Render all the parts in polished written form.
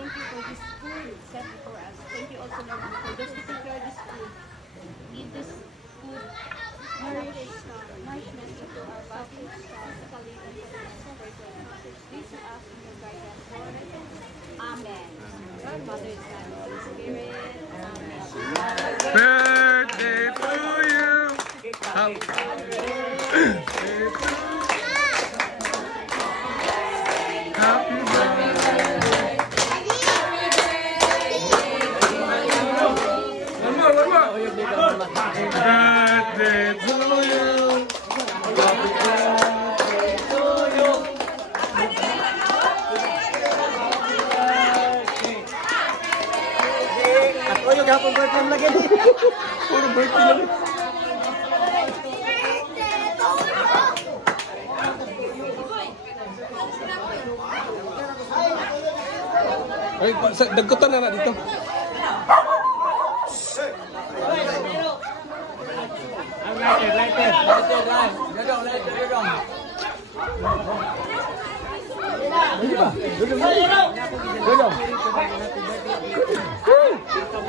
thank you for this food set before us. Thank you also, Lord, for those who prepare this food. Eat this food, nourishment into our bodies, physically and spiritually. Please to us in your guidance, Lord. Amen. God, Mother, Son, Holy Spirit. Amen. Birthday to you. Happy birthday to you. Ako yung happy birthday lagi. Puro birthday lagi. Ay, dagkutan na dito.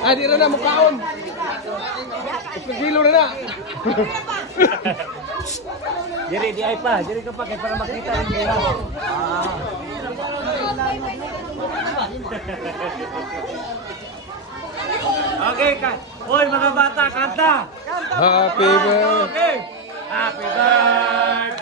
Ah, di na mukaon. Pagkilo na. Jadi di ay pa, jadi ka pa kay para makita rin nila. Okay, ka. Hoy mga bata, kanta. Happy birthday. Okay. Happy birthday.